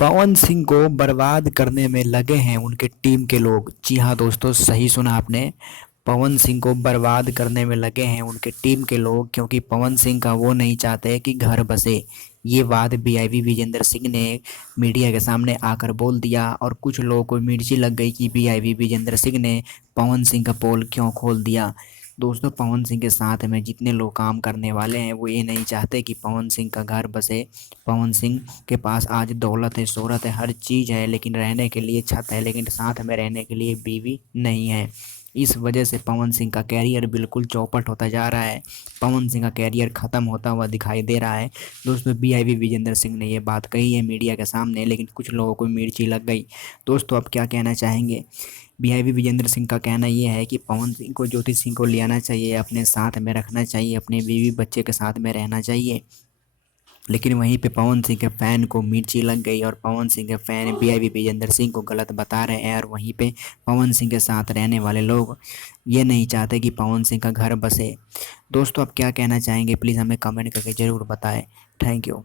पवन सिंह को बर्बाद करने में लगे हैं उनके टीम के लोग। जी हाँ दोस्तों, सही सुना आपने। पवन सिंह को बर्बाद करने में लगे हैं उनके टीम के लोग, क्योंकि पवन सिंह का वो नहीं चाहते कि घर बसे। ये बात बीआईबी विजेंद्र सिंह ने मीडिया के सामने आकर बोल दिया और कुछ लोगों को मिर्ची लग गई कि बीआईबी विजेंद्र सिंह ने पवन सिंह का पोल क्यों खोल दिया। दोस्तों, पवन सिंह के साथ में जितने लोग काम करने वाले हैं वो ये नहीं चाहते कि पवन सिंह का घर बसे। पवन सिंह के पास आज दौलत है, शोहरत है, हर चीज़ है, लेकिन रहने के लिए छत है, लेकिन साथ में रहने के लिए बीवी नहीं है। इस वजह से पवन सिंह का कैरियर बिल्कुल चौपट होता जा रहा है। पवन सिंह का कैरियर ख़त्म होता हुआ दिखाई दे रहा है। दोस्तों, बीआईबी विजेंद्र सिंह ने ये बात कही है मीडिया के सामने, लेकिन कुछ लोगों को मिर्ची लग गई। दोस्तों, आप क्या कहना चाहेंगे? बीआईबी विजेंद्र सिंह का कहना ये है कि पवन सिंह को, ज्योति सिंह को ले आना चाहिए, अपने साथ में रखना चाहिए, अपने बीवी बच्चे के साथ में रहना चाहिए। लेकिन वहीं पे पवन सिंह के फ़ैन को मिर्ची लग गई और पवन सिंह के फ़ैन बीआईबी विजेंद्र सिंह को गलत बता रहे हैं। और वहीं पे पवन सिंह के साथ रहने वाले लोग ये नहीं चाहते कि पवन सिंह का घर बसे। दोस्तों, आप क्या कहना चाहेंगे? प्लीज़ हमें कमेंट करके ज़रूर बताएं। Thank you.